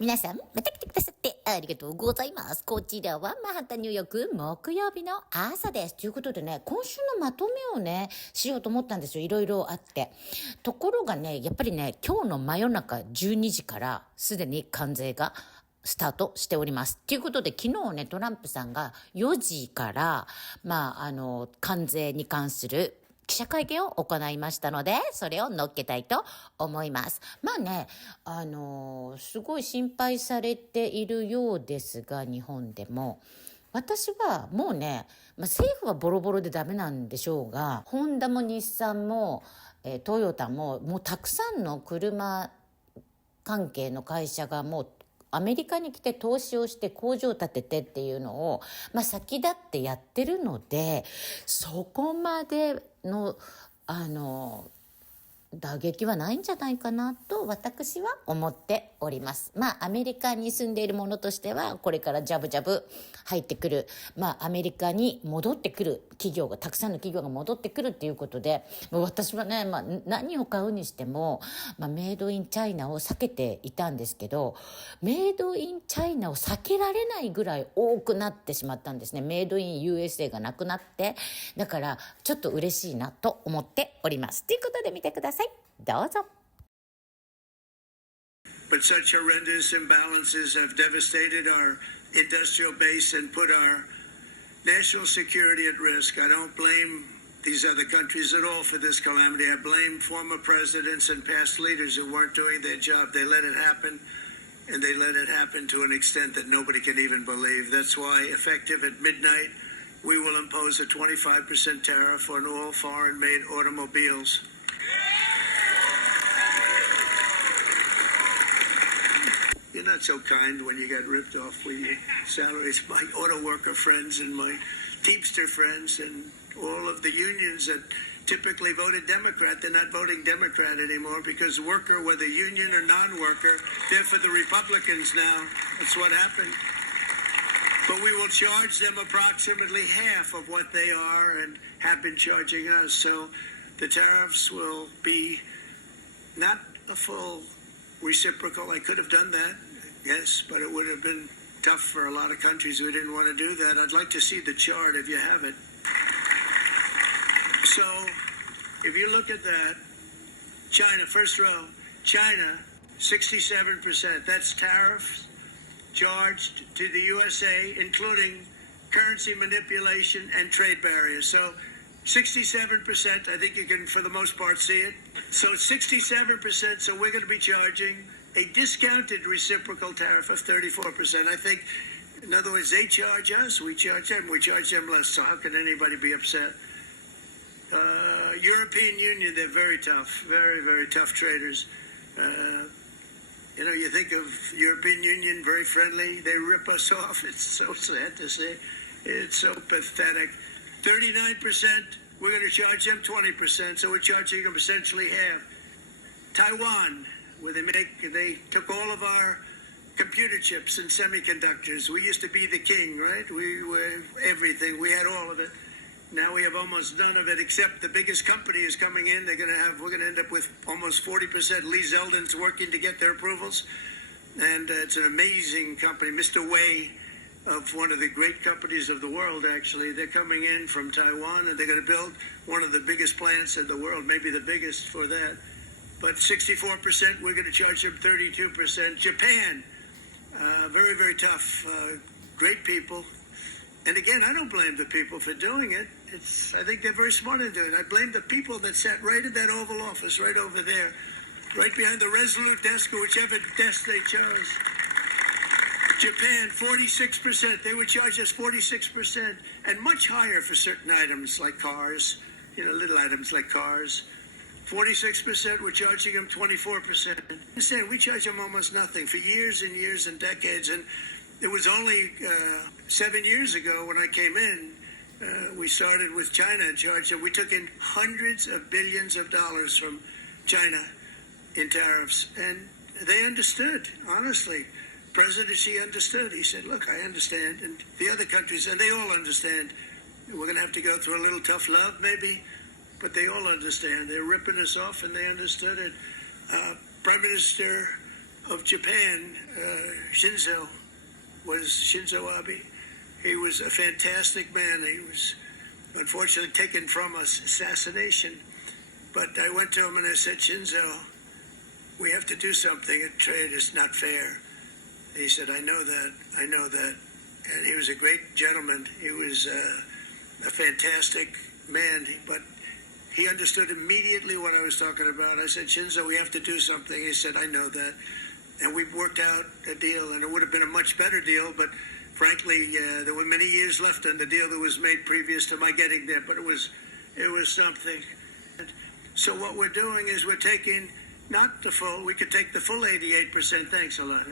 皆さん、また来てくださってありがとうございます。こちらはマンハッタンニューヨーク木曜日の朝です。ということでね、今週のまとめをね、しようと思ったんですよ。いろいろあって。ところがね、やっぱりね、今日の真夜中12時からすでに関税がスタートしております。ということで、昨日ね、トランプさんが4時から、関税に関する記者会見を行いましたので、それを乗っけたいと思います。すごい心配されているようですが、日本でも。私はもうね、政府はボロボロでダメなんでしょうが、ホンダも日産も、トヨタも、もうたくさんの車関係の会社がもうアメリカに来て投資をして工場を建ててっていうのを、先立ってやってるので、そこまでの、打撃はないんじゃないかなと私は思っております。アメリカに住んでいるものとしては、これからジャブジャブ入ってくる、アメリカに戻ってくる企業が、たくさんの企業が戻ってくるっていうことで、私はね、何を買うにしても、メイドインチャイナを避けていたんですけど、メイドインチャイナを避けられないぐらい多くなってしまったんですね。メイドイン USA がなくなって、だからちょっと嬉しいなと思っております。ということで見てください。どうぞ。But such horrendous imbalances have devastated our industrial base and put our national security at risk. I don't blame these other countries at all for this calamity. I blame former presidents and past leaders who weren't doing their job. They let it happen, and they let it happen to an extent that nobody can even believe. That's why, effective at midnight, we will impose a 25% tariff on all foreign-made automobiles. You're not so kind when you got ripped off with your salaries. My auto worker friends and my Teamster friends and all of the unions that typically voted Democrat, they're not voting Democrat anymore because worker, whether union or non-worker, they're for the Republicans now. That's what happened. But we will charge them approximately half of what they are and have been charging us. So the tariffs will be not a full reciprocal. I could have done that, yes, but it would have been tough for a lot of countries who didn't want to do that. I'd like to see the chart if you have it. So if you look at that, China, first row, China, 67%. That's tariffs charged to the USA, including currency manipulation and trade barriers. So 67%, I think you can, for the most part, see it. So 67%, so we're going to be charging a discounted reciprocal tariff of 34%. I think, in other words, they charge us, we charge them less. So how can anybody be upset? European Union, they're very tough, very, very tough traders. You think of European Union, very friendly. They rip us off. It's so sad to say. It's so pathetic. 39%, we're going to charge them 20%, so we're charging them essentially half. Taiwan, where they took all of our computer chips and semiconductors. We used to be the king, right? We were everything. We had all of it. Now we have almost none of it, except the biggest company is coming in. We're going to end up with almost 40%. Lee Zeldin's working to get their approvals. And it's an amazing company. Mr. Wei, of one of the great companies of the world, actually. They're coming in from Taiwan, and they're going to build one of the biggest plants in the world, maybe the biggest for that. But 64%, we're going to charge them 32%. Japan, very, very tough, great people. And again, I don't blame the people for doing it. I think they're very smart in doing it. I blame the people that sat right in that Oval Office, right over there, right behind the Resolute desk or whichever desk they chose. Japan, 46%. They would charge us 46%, and much higher for certain items like cars, little items like cars. 46%, we're charging them 24%. Understand, we charge them almost nothing for years and years and decades. And it was only 7 years ago when I came in, we started with China and charged them. We took in hundreds of billions of dollars from China in tariffs. And they understood, honestly. President Xi understood. He said, look, I understand. And the other countries, and they all understand. We're going to have to go through a little tough love, maybe. But they all understand. They're ripping us off, and they understood it. Prime Minister of Japan, Shinzo Abe. He was a fantastic man. He was unfortunately taken from us, assassination. But I went to him and I said, Shinzo, we have to do something. A trade is not fair. He said, I know that. And he was a great gentleman. He was a fantastic man, but he understood immediately what I was talking about. I said, Shinzo, we have to do something. He said, I know that. And we worked out a deal, and it would have been a much better deal, but frankly, there were many years left on the deal that was made previous to my getting there, but it was something. So what we're doing is we're taking not the full, we could take the full 88%, thanks a lot.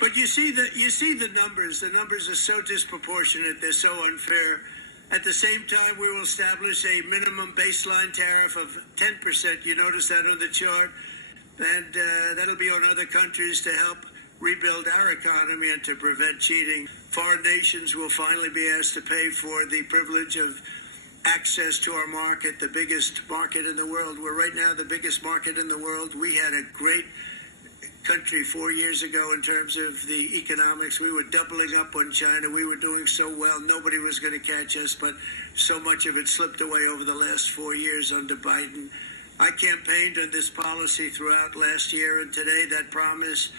But you see the numbers. The numbers are so disproportionate, they're so unfair. At the same time, we will establish a minimum baseline tariff of 10%. You notice that on the chart? And that'll be on other countries to help rebuild our economy and to prevent cheating. Foreign nations will finally be asked to pay for the privilege of access to our market, the biggest market in the world. We're right now the biggest market in the world. We had a great country 4 years ago in terms of the economics. We were doubling up on China. We were doing so well. Nobody was going to catch us, but so much of it slipped away over the last 4 years under Biden. I campaigned on this policy throughout last year, and today that promise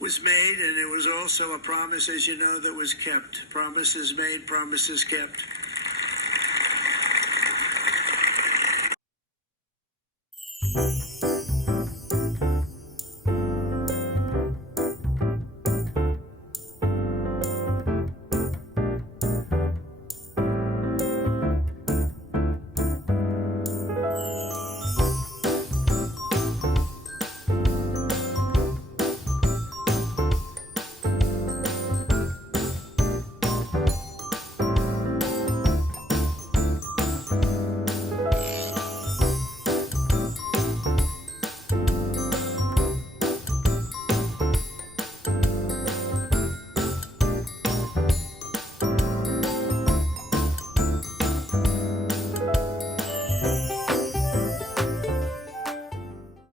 was made, and it was also a promise, as you know, that was kept. Promises made, promises kept.